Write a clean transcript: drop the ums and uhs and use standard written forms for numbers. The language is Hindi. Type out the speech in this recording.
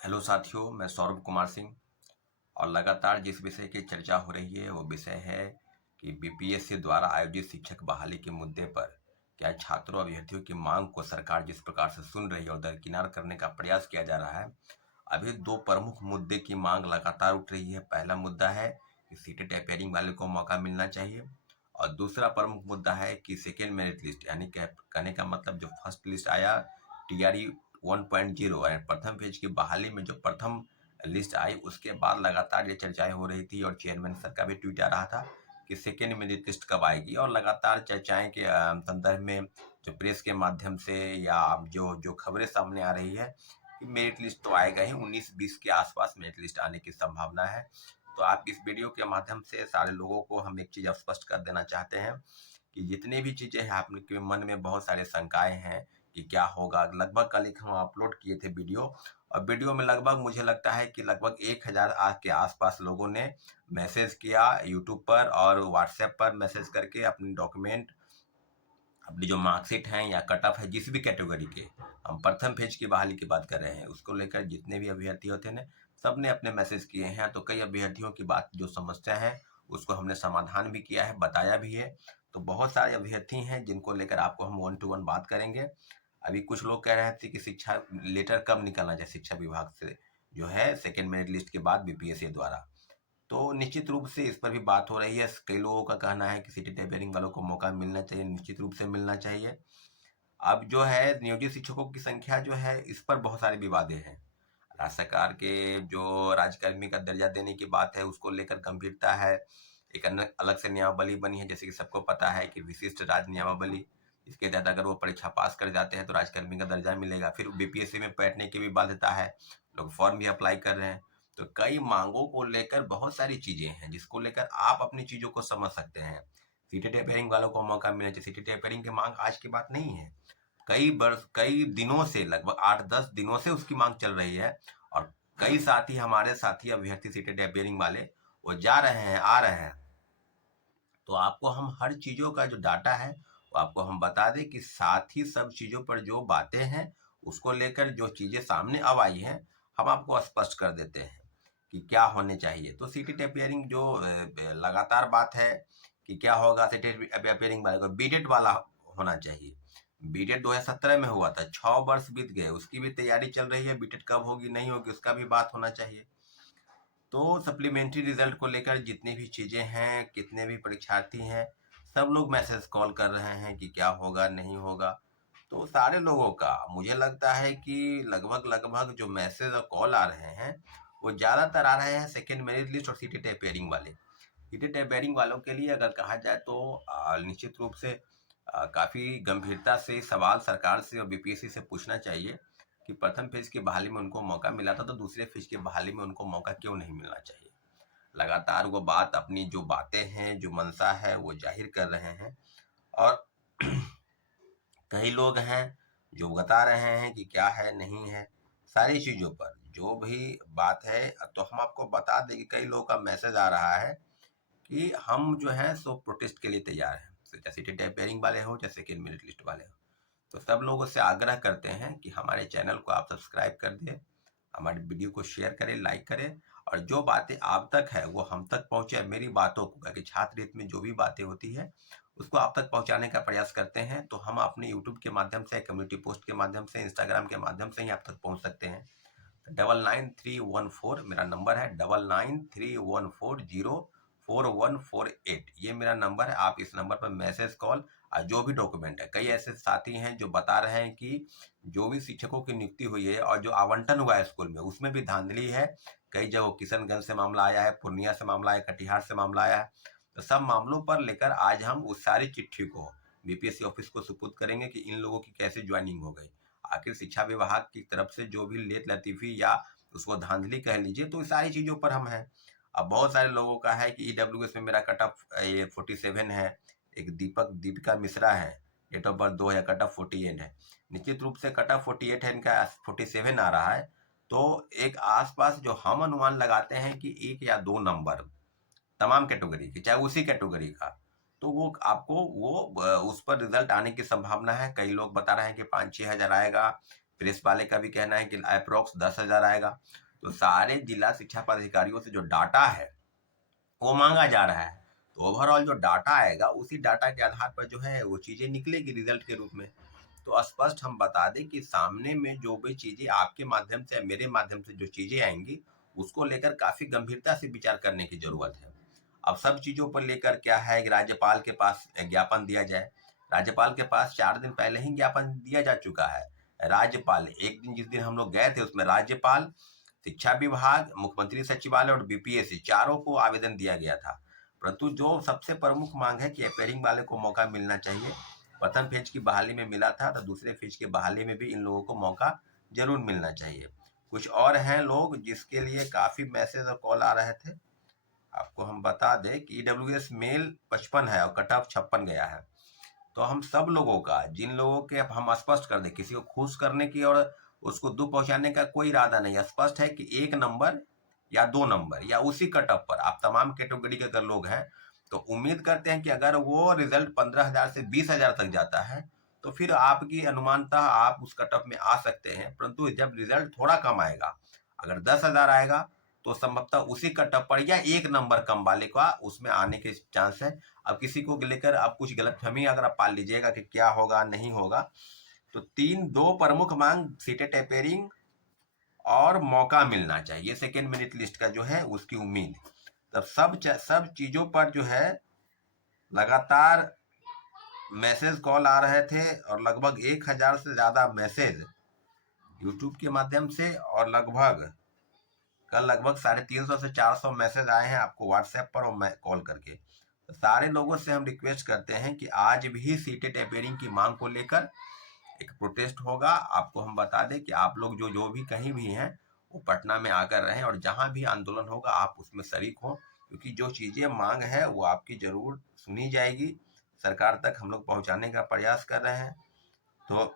हेलो साथियों, मैं सौरभ कुमार सिंह। और लगातार जिस विषय की चर्चा हो रही है वो विषय है कि बीपीएससी द्वारा आयोजित शिक्षक बहाली के मुद्दे पर क्या छात्रों अभ्यर्थियों की मांग को सरकार जिस प्रकार से सुन रही है और दरकिनार करने का प्रयास किया जा रहा है। अभी दो प्रमुख मुद्दे की मांग लगातार उठ रही है। पहला मुद्दा है कि सीटें टैपेरिंग वाले को मौका मिलना चाहिए, और दूसरा प्रमुख मुद्दा है कि सेकेंड मेरिट लिस्ट यानी कहने का मतलब जो फर्स्ट लिस्ट आया टीआरई 1.0 यानी प्रथम फेज की बहाली में जो प्रथम लिस्ट आई, उसके बाद लगातार ये चर्चाएं हो रही थी और चेयरमैन सर का भी ट्वीट आ रहा था कि सेकेंड मेरिट लिस्ट कब आएगी। और लगातार चर्चाएं के संदर्भ में जो प्रेस के माध्यम से या जो जो खबरें सामने आ रही है कि मेरिट लिस्ट तो आएगा ही, 19-20 के आसपास मेरिट लिस्ट आने की संभावना है। तो आप इस वीडियो के माध्यम से सारे लोगों को हम एक चीज स्पष्ट कर देना चाहते हैं कि जितने भी चीजें हैं आपके मन में बहुत सारे शंकाएं हैं कि क्या होगा। लगभग कल एक हम अपलोड किए थे वीडियो, और वीडियो में लगभग मुझे लगता है कि लगभग 1000 के आसपास लोगों ने मैसेज किया यूट्यूब पर और व्हाट्सएप पर मैसेज करके अपनी डॉक्यूमेंट, अपनी जो मार्कशीट हैं या कट ऑफ है जिस भी कैटेगरी के, हम प्रथम फेज की बहाली की बात कर रहे हैं, उसको लेकर जितने भी अभ्यर्थी होते हैं सब ने अपने मैसेज किए हैं। तो कई अभ्यर्थियों की बात जो समस्या है उसको हमने समाधान भी किया है, बताया भी है। तो बहुत सारे अभ्यर्थी हैं जिनको लेकर आपको हम 1 to 1 बात करेंगे। अभी कुछ लोग कह रहे थे कि शिक्षा लेटर कब निकलना चाहिए शिक्षा विभाग से, जो है सेकेंड मेरिट लिस्ट के बाद बीपीएससी द्वारा। तो निश्चित रूप से इस पर भी बात हो रही है। कई लोगों का कहना है कि सिटी टैपेरिंग वालों को मौका मिलना चाहिए, निश्चित रूप से मिलना चाहिए। अब जो है नियोजित शिक्षकों की संख्या जो है इस पर बहुत सारे विवादें हैं। राज्य सरकार के जो राज्यकर्मी का दर्जा देने की बात है उसको लेकर गंभीरता है। एक अलग से नियमावली बनी है, जैसे कि सबको पता है कि विशिष्ट राज्य नियमावली, इसके तहत अगर वो परीक्षा पास कर जाते हैं तो राज्यकर्मी का दर्जा मिलेगा। फिर बीपीएससी में बैठने की भी बाध्यता है, लोग फॉर्म भी अप्लाई कर रहे हैं। तो कई मांगों को लेकर बहुत सारी चीजें हैं जिसको लेकर आप अपनी चीजों को समझ सकते हैं। सीटी टेपरिंग वालों को मौका मिलना चाहिए। सीटी टेपरिंग की मांग आज की बात नहीं है, कई दिनों से, लगभग 8-10 दिनों से उसकी मांग चल रही है। और कई साथी, हमारे साथी अभ्यर्थी सीटें डेयरिंग वाले, वो जा रहे हैं, आ रहे हैं। तो आपको हम हर चीजों का जो डाटा है वो आपको हम बता दें कि साथ ही सब चीजों पर जो बातें हैं उसको लेकर जो चीजें सामने अब आई हैं हम आपको स्पष्ट कर देते हैं कि क्या होने चाहिए। तो सिटी टेपियरिंग जो लगातार बात है कि क्या होगा, सिटी टेपियरिंग वाले को बीटेट वाला होना चाहिए। बीटेट 2017 में हुआ था, 6 वर्ष बीत गए, उसकी भी तैयारी चल रही है। बीटेट कब होगी नहीं होगी उसका भी बात होना चाहिए। तो सप्लीमेंट्री रिजल्ट को लेकर जितनी भी चीजें हैं, कितने भी परीक्षार्थी हैं, सब लोग मैसेज कॉल कर रहे हैं कि क्या होगा नहीं होगा। तो सारे लोगों का मुझे लगता है कि लगभग लगभग जो मैसेज और कॉल आ रहे हैं वो ज्यादातर आ रहे हैं सेकेंड मेरिट लिस्ट और सीटी टेपेयरिंग वाले। सीटी टेपेयरिंग वालों के लिए अगर कहा जाए तो निश्चित रूप से काफी गंभीरता से सवाल सरकार से और बीपीएससी से पूछना चाहिए कि प्रथम फेज की बहाली में उनको मौका मिला था तो दूसरे फेज की बहाली में उनको मौका क्यों नहीं मिलना चाहिए। लगातार वो बात, अपनी जो बातें हैं, जो मंशा है वो जाहिर कर रहे हैं। और कई लोग हैं जो बता रहे हैं कि क्या है नहीं है, सारी चीजों पर जो भी बात है। तो हम आपको बता दें कि कई लोगों का मैसेज आ रहा है कि हम जो है सो प्रोटेस्ट के लिए तैयार हैं, चाहे सिटी टेपेयरिंग वाले हो चाहे सेकेंड मेरिट लिस्ट वाले हो। तो सब लोगों से आग्रह करते हैं कि हमारे चैनल को आप सब्सक्राइब कर दें, हमारे वीडियो को शेयर करें, लाइक करें, और जो बातें आप तक है वो हम तक पहुंचे। मेरी बातों को, कि छात्र हित में जो भी बातें होती है उसको आप तक पहुंचाने का प्रयास करते हैं। तो हम अपने यूट्यूब के माध्यम से, कम्युनिटी पोस्ट के माध्यम से, इंस्टाग्राम के माध्यम से ही आप तक पहुंच सकते हैं। 999314 मेरा नंबर है, 9931404148 ये मेरा नंबर है। आप इस नंबर पर मैसेज, कॉल और जो भी डॉक्यूमेंट है, कई ऐसे साथी हैं जो बता रहे हैं कि जो भी शिक्षकों की नियुक्ति हुई है और जो आवंटन हुआ है स्कूल में उसमें भी धांधली है। कई जगह किशनगंज से मामला आया है, पूर्णिया से मामला आया, कटिहार से मामला आया है। तो सब मामलों पर लेकर आज हम उस सारी चिट्ठी को बीपीएससी ऑफिस को सुपुर्द करेंगे कि इन लोगों की कैसे ज्वाइनिंग हो गई। आखिर शिक्षा विभाग की तरफ से जो भी लेट लतीफी या उसको धांधली कह लीजिए, तो सारी चीजों पर हम हैं। अब बहुत सारे लोगों का है कि ईडब्ल्यूएस में मेरा कट ऑफ ये 47 है, एक दीपिका मिश्रा है, डेट ऑफ बर्थ 2 है, कट ऑफ 48 है। निश्चित रूप से कट ऑफ 48 है, इनका 47 आ रहा है। तो एक आसपास जो हम अनुमान लगाते हैं कि 1 या 2 नंबर तमाम कैटेगरी की, चाहे उसी कैटेगरी का, तो वो आपको वो उस पर रिजल्ट आने की संभावना है। कई लोग बता रहे हैं कि 5-6 हजार आएगा, प्रेस वाले का भी कहना है कि अप्रोक्स 10,000 आएगा। तो सारे जिला शिक्षा पदाधिकारियों से जो डाटा है वो मांगा जा रहा है। तो ओवरऑल जो डाटा आएगा उसी डाटा के आधार पर जो है वो चीजें निकलेगी रिजल्ट के रूप में। तो स्पष्ट हम बता दें कि सामने में जो भी चीजें आपके माध्यम से या मेरे माध्यम से जो चीजें आएंगी उसको लेकर काफी गंभीरता से विचार करने की जरूरत है। अब सब चीजों पर लेकर क्या है कि राज्यपाल के पास ज्ञापन दिया जाए। राज्यपाल के पास 4 दिन पहले ही ज्ञापन दिया जा चुका है। राज्यपाल एक दिन जिस दिन हम लोग गए थे उसमें राज्यपाल, शिक्षा विभाग, मुख्यमंत्री सचिवालय और बीपीएससी चारों को आवेदन दिया गया था। परंतु जो सबसे प्रमुख मांग है कि अपेयरिंग वाले को मौका मिलना चाहिए। प्रथम फेज की बहाली में मिला था तो दूसरे फेज की बहाली में भी इन लोगों को मौका जरूर मिलना चाहिए। कुछ और हैं लोग जिसके लिए काफी मैसेज और कॉल आ रहे थे। आपको हम बता दें कि ईडब्ल्यूएस मेल 55 है और कट ऑफ 56 गया है। तो हम सब लोगों का, जिन लोगों के हम स्पष्ट कर दें, किसी को खुश करने की और उसको दुख पहुंचाने का कोई इरादा नहीं, स्पष्ट है कि 1 नंबर या 2 नंबर या उसी कट ऑफ पर आप तमाम कैटेगरी के अगर लोग हैं तो उम्मीद करते हैं कि अगर वो रिजल्ट 15,000 से 20,000 तक जाता है तो फिर आपकी अनुमानतः आप उस कट ऑफ में आ सकते हैं। परंतु जब रिजल्ट थोड़ा कम आएगा, अगर 10,000 आएगा तो संभवतः उसी कट ऑफ पर या 1 नंबर कम वाले का उसमें आने के चांस है। अब किसी को लेकर आप कुछ गलतफहमी अगर आप पाल लीजिएगा कि क्या होगा नहीं होगा, तो दो प्रमुख मांग सीटेट अपेयरिंग और मौका मिलना चाहिए सेकेंड मेरिट लिस्ट का जो है उसकी उम्मीद। तब सब चीजों पर जो है लगातार मैसेज कॉल आ रहे थे और लगभग 1,000 से ज्यादा मैसेज यूट्यूब के माध्यम से और कल लगभग 350 से 400 मैसेज आए हैं आपको व्हाट्सएप पर और मैं कॉल करके। तो सारे लोगों से हम रिक्वेस्ट करते हैं कि आज भी सीटेट अपेयरिंग की मांग को लेकर एक प्रोटेस्ट होगा। आपको हम बता दें कि आप लोग जो भी कहीं भी हैं वो पटना में आकर रहें और जहां भी आंदोलन होगा आप उसमें शरीक हों, क्योंकि जो चीजें मांग है वो आपकी जरूर सुनी जाएगी। सरकार तक हम लोग पहुंचाने का प्रयास कर रहे हैं। तो